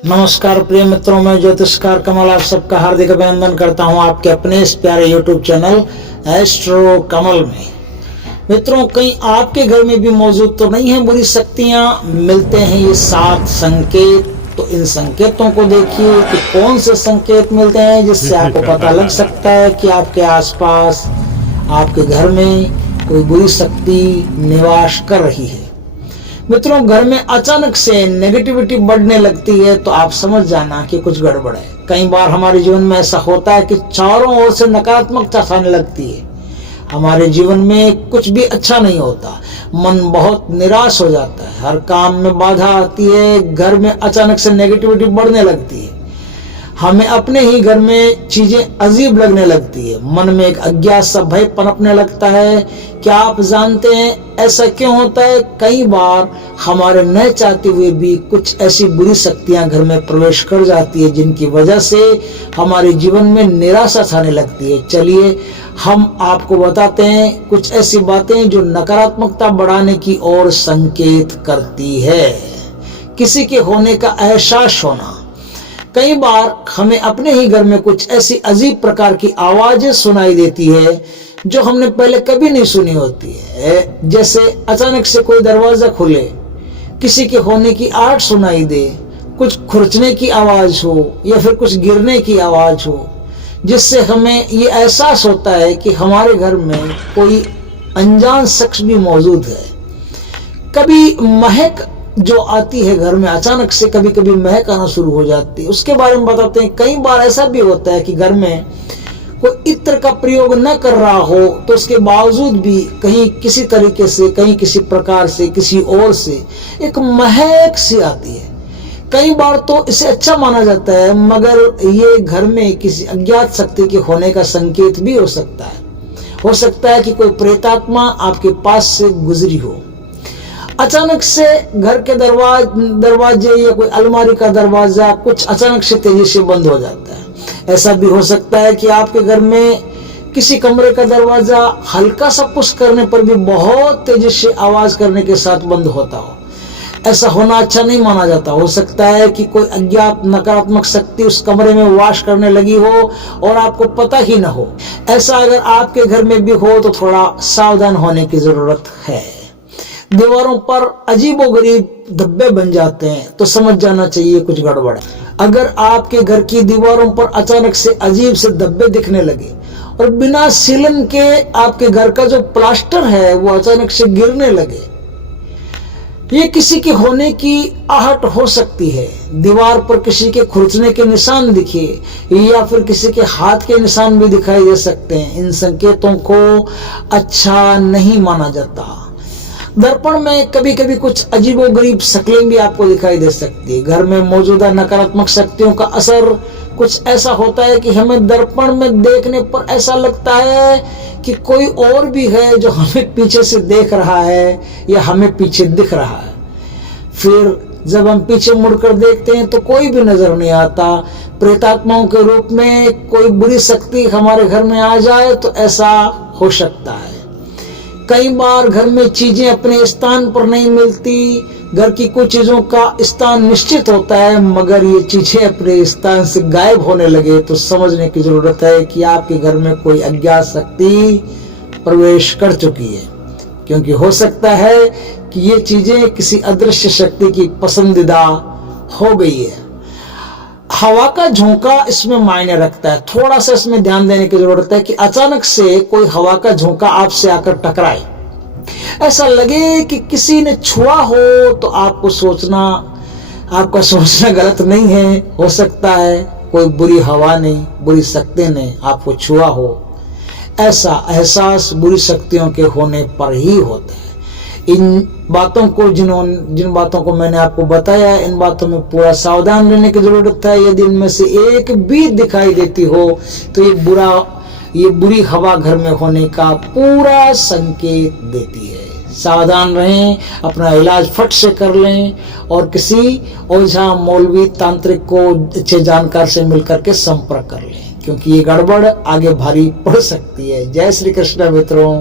नमस्कार प्रिय मित्रों, मैं ज्योतिषकार कमल आप सबका हार्दिक अभिनंदन करता हूं आपके अपने इस प्यारे यूट्यूब चैनल एस्ट्रो कमल में। मित्रों, कहीं आपके घर में भी मौजूद तो नहीं है बुरी शक्तियां? मिलते हैं ये 7 संकेत। तो इन संकेतों को देखिए कि कौन से संकेत मिलते हैं जिससे आपको पता लग सकता है कि आपके आसपास आपके घर में कोई बुरी शक्ति निवास कर रही है। मित्रों, घर में अचानक से नेगेटिविटी बढ़ने लगती है तो आप समझ जाना कि कुछ गड़बड़ है। कई बार हमारे जीवन में ऐसा होता है कि चारों ओर से नकारात्मकता आने लगती है। हमारे जीवन में कुछ भी अच्छा नहीं होता, मन बहुत निराश हो जाता है, हर काम में बाधा आती है, घर में अचानक से नेगेटिविटी बढ़ने लगती है, हमें अपने ही घर में चीजें अजीब लगने लगती है, मन में एक अज्ञात सा भय पनपने लगता है। क्या आप जानते हैं ऐसा क्यों होता है? कई बार हमारे न चाहते हुए भी कुछ ऐसी बुरी शक्तियां घर में प्रवेश कर जाती है जिनकी वजह से हमारे जीवन में निराशा छाने लगती है। चलिए हम आपको बताते हैं कुछ ऐसी बातें जो नकारात्मकता बढ़ाने की ओर संकेत करती है। किसी के होने का एहसास होना। कई बार हमें अपने ही घर में कुछ ऐसी अजीब प्रकार की आवाजें सुनाई देती है जो हमने पहले कभी नहीं सुनी होती है। जैसे अचानक से कोई दरवाजा खुले, किसी के होने की आहट सुनाई दे, कुछ खुरचने की आवाज हो या फिर कुछ गिरने की आवाज हो, जिससे हमें ये एहसास होता है कि हमारे घर में कोई अनजान शख्स भी मौजूद है। कभी महक जो आती है घर में, अचानक से कभी कभी महक आना शुरू हो जाती है, उसके बारे में बताते हैं। कई बार ऐसा भी होता है कि घर में कोई इत्र का प्रयोग न कर रहा हो तो उसके बावजूद भी कहीं किसी तरीके से, कहीं किसी प्रकार से, किसी और से एक महक सी आती है। कई बार तो इसे अच्छा माना जाता है, मगर ये घर में किसी अज्ञात शक्ति के होने का संकेत भी हो सकता है। हो सकता है कि कोई प्रेतात्मा आपके पास से गुजरी हो। अचानक से घर के दरवाजे या कोई अलमारी का दरवाजा कुछ अचानक से तेजी से बंद हो जाता है। ऐसा भी हो सकता है कि आपके घर में किसी कमरे का दरवाजा हल्का सा पुश करने पर भी बहुत तेजी से आवाज करने के साथ बंद होता हो। ऐसा होना अच्छा नहीं माना जाता। हो सकता है कि कोई अज्ञात नकारात्मक शक्ति उस कमरे में वास करने लगी हो और आपको पता ही न हो। ऐसा अगर आपके घर में भी हो तो थोड़ा सावधान होने की जरूरत है। दीवारों पर अजीबोगरीब धब्बे बन जाते हैं तो समझ जाना चाहिए कुछ गड़बड़ है। अगर आपके घर की दीवारों पर अचानक से अजीब से धब्बे दिखने लगे और बिना सीलन के आपके घर का जो प्लास्टर है वो अचानक से गिरने लगे, ये किसी के होने की आहट हो सकती है। दीवार पर किसी के खुरचने के निशान दिखे या फिर किसी के हाथ के निशान भी दिखाई दे सकते हैं। इन संकेतों को अच्छा नहीं माना जाता। दर्पण में कभी कभी कुछ अजीबोगरीब शक्लें भी आपको दिखाई दे सकती है। घर में मौजूदा नकारात्मक शक्तियों का असर कुछ ऐसा होता है कि हमें दर्पण में देखने पर ऐसा लगता है कि कोई और भी है जो हमें पीछे से देख रहा है या हमें पीछे दिख रहा है। फिर जब हम पीछे मुड़कर देखते हैं तो कोई भी नजर नहीं आता। प्रेतात्माओं के रूप में कोई बुरी शक्ति हमारे घर में आ जाए तो ऐसा हो सकता है। कई बार घर में चीजें अपने स्थान पर नहीं मिलती। घर की कुछ चीजों का स्थान निश्चित होता है मगर ये चीजें अपने स्थान से गायब होने लगे तो समझने की जरूरत है कि आपके घर में कोई अज्ञात शक्ति प्रवेश कर चुकी है। क्योंकि हो सकता है कि ये चीजें किसी अदृश्य शक्ति की पसंदीदा हो गई है। हवा का झोंका इसमें मायने रखता है। थोड़ा सा इसमें ध्यान देने की जरूरत है कि अचानक से कोई हवा का झोंका आपसे आकर टकराए, ऐसा लगे कि किसी ने छुआ हो तो आपका सोचना गलत नहीं है। हो सकता है कोई बुरी हवा ने, बुरी शक्ति ने आपको छुआ हो। ऐसा एहसास बुरी शक्तियों के होने पर ही होता है। इन बातों को जिन बातों को मैंने आपको बताया, इन बातों में पूरा सावधान रहने की जरूरत है। यदि इनमें से एक भी दिखाई देती हो तो ये बुरी हवा घर में होने का पूरा संकेत देती है। सावधान रहें, अपना इलाज फट से कर लें और किसी ओझा, मौलवी, तांत्रिक को अच्छे जानकार से मिलकर के संपर्क कर लें, क्योंकि ये गड़बड़ आगे भारी पड़ सकती है। जय श्री कृष्ण मित्रों।